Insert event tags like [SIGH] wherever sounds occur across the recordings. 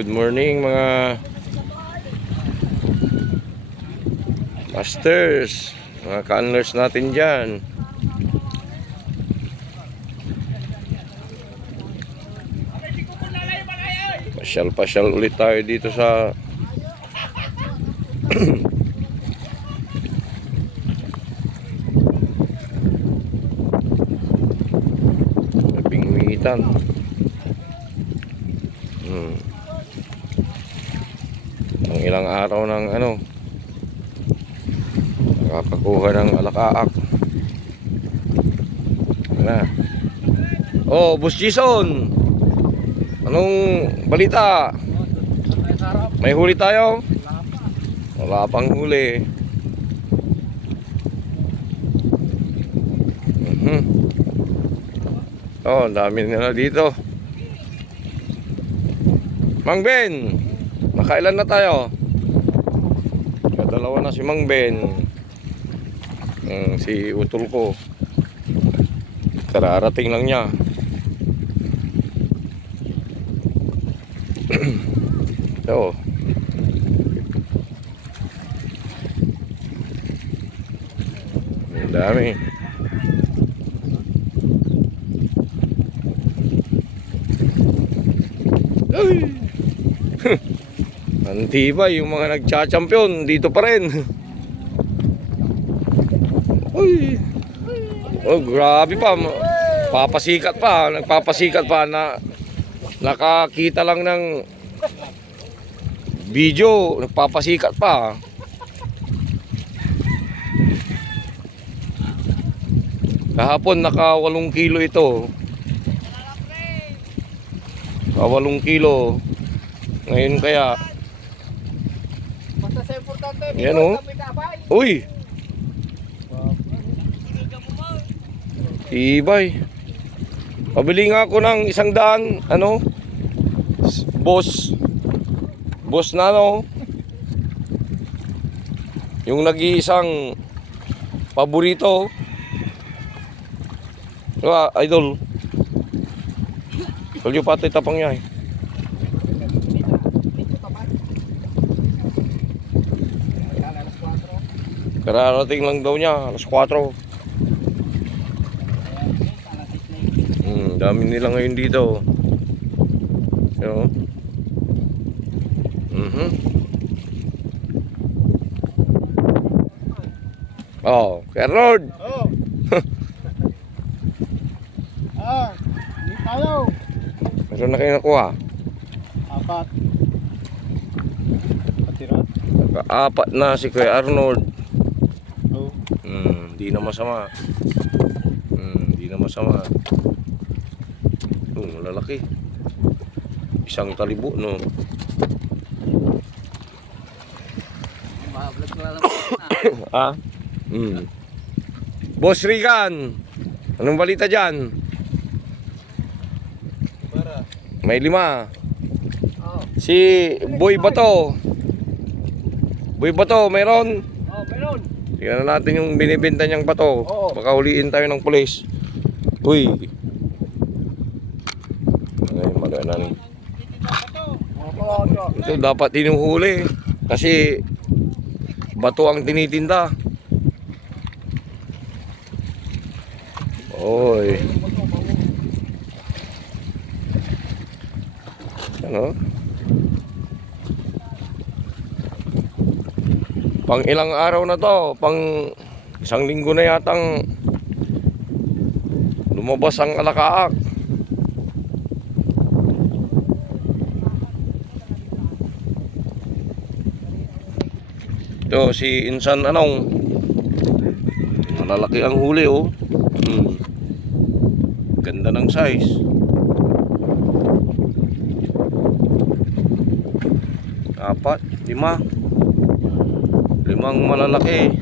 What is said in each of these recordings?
good morning mga masters, mga ka-anlers natin dyan. Pasyal-pasyal ulit tayo dito sa [CLEARS THROAT] Binguitan. Hmm. Ang ilang araw ng ano nakakakuha ng alakaak. Na. Oh, Boss. Anong balita? May huli tayo? Wala pang huli. Mhm. Oh, dami nila dito. Mang Ben, nakailan na tayo? Kadalawa na si Mang Ben. Mm, si Utol ko. Kararating lang niya. [CLEARS THROAT] Ang dami. Ay! Ang tibay, yung mga nagcha-champion, dito pa rin. Uy! Oh, grabe pa. Papasikat pa, nagpapasikat pa na nakakita lang ng video, nagpapasikat pa. Kahapon naka 8 kilo ito. Naka 8 kilo. Ngayon kaya, Yan, oh. kami kabay. uy! Ibay. Pabili nga ako ng isang daan, ano? Boss. Boss na ano? Yung nag-iisang paborito. Diba, idol? Tulyo pati tapang niya eh. Dito pa ba? Kala alas 4. Kararating lang daw niya, alas 4. Hmm, dami nila ngayon dito. Yo. Mhm. Oh, Kuya Lord. Oh. [LAUGHS] ah, hindi tayo. Meron na kayo nakuha. Apat. Apat na si Kuya Arnold. Hmm, di na masama. Hmm, di na masama. Oh, malalaki. Isang talibo, no? [COUGHS] Ah? Hmm. Boss Rican, anong balita dyan? May lima. Si Boy Bato. Boy Bato, meron? Tingnan natin yung binibenta niyang bato. Oo. Baka huliin tayo ng pulis. Uy. Ay. Oh, ito. Dapat hinuhuli. Kasi bato ang tinitinda. Oy. Ano? Pang ilang araw na to, pang isang linggo na yatang lumabas ang alakaak. Ito si Insan Anong. Malalaki ang huli oh. Hmm. Ganda ng size. Apat, lima. Limang malalaki.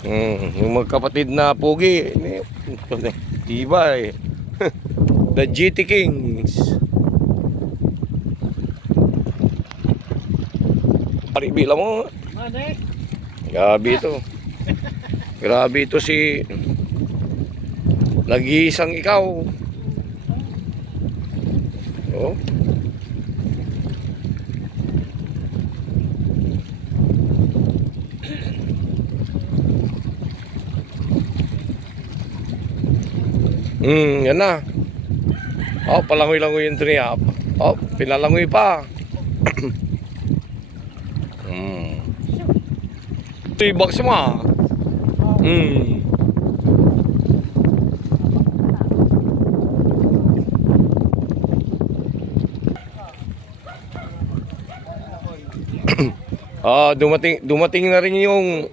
Hmm, yung magkapatid na pogi, diba [LAUGHS] eh. [LAUGHS] The GT Kings. Paribila mo. Grabe ito. Grabe ito si nag-iisang ikaw. Oh. Hmm, yan na. Oh, palangoy-langoy yung niya. Oh, pinalangoy pa. [CLEARS THROAT] hmm. Ito yung box mo ah. Hmm. [COUGHS] ah, dumating dumating na rin yung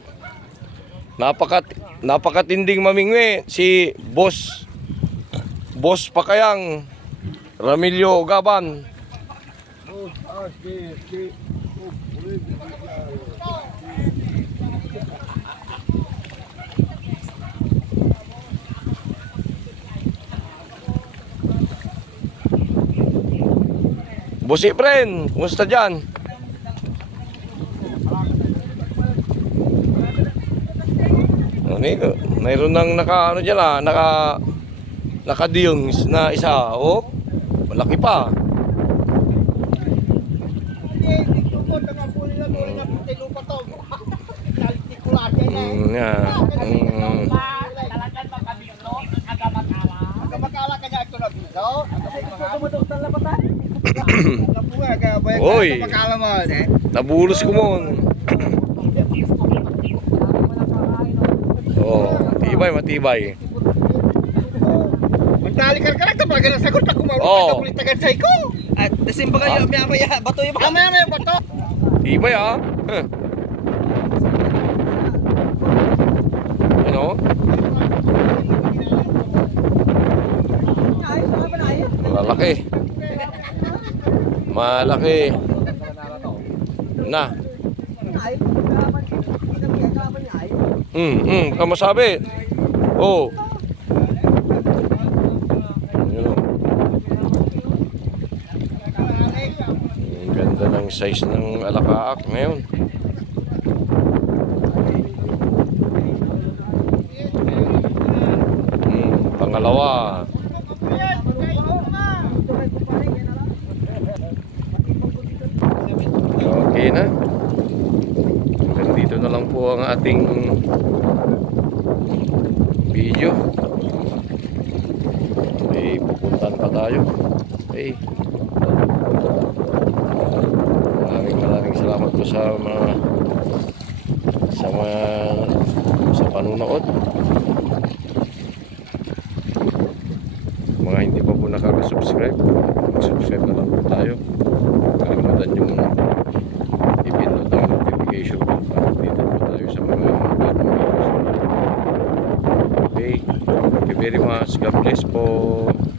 napakat napakatinding mamingwe si Boss Boss Pakayang Ramilio Gaban. Boss Efren, kumusta dyan? Ano yun? Mayroon nang naka ano dyan ah, naka nakadiyong na isa. Oh, malaki pa. Mm, yeah. Mm. Oy. Nabulos ko mo. oh, tibay, matibay. Magtali ka ka lang kapag ganang sagot ako Oo. marunong ka ulit tagan sa ko. At dasin ba kayo, maya maya, bato yung baka. Mamaya na yung bato. Tibay ah. Huh. Ano? Malaki. Malaki. Na. Hmm, hmm, ka masabi. Oh. Ganda ng size ng alakaak ngayon. Hmm, pangalawa. Okay na. Hanggang dito na lang po ang ating video. Eh, pupuntan pa tayo. Eh. Maraming maraming salamat po sa mga sa mga sa panunood. Mga hindi pa po nakaka-subscribe, mag-subscribe na lang po tayo. Kalimutan yung i-pinot ang notification bell para dito po tayo sa mga bagong videos. Okay. Thank you very much. God bless po.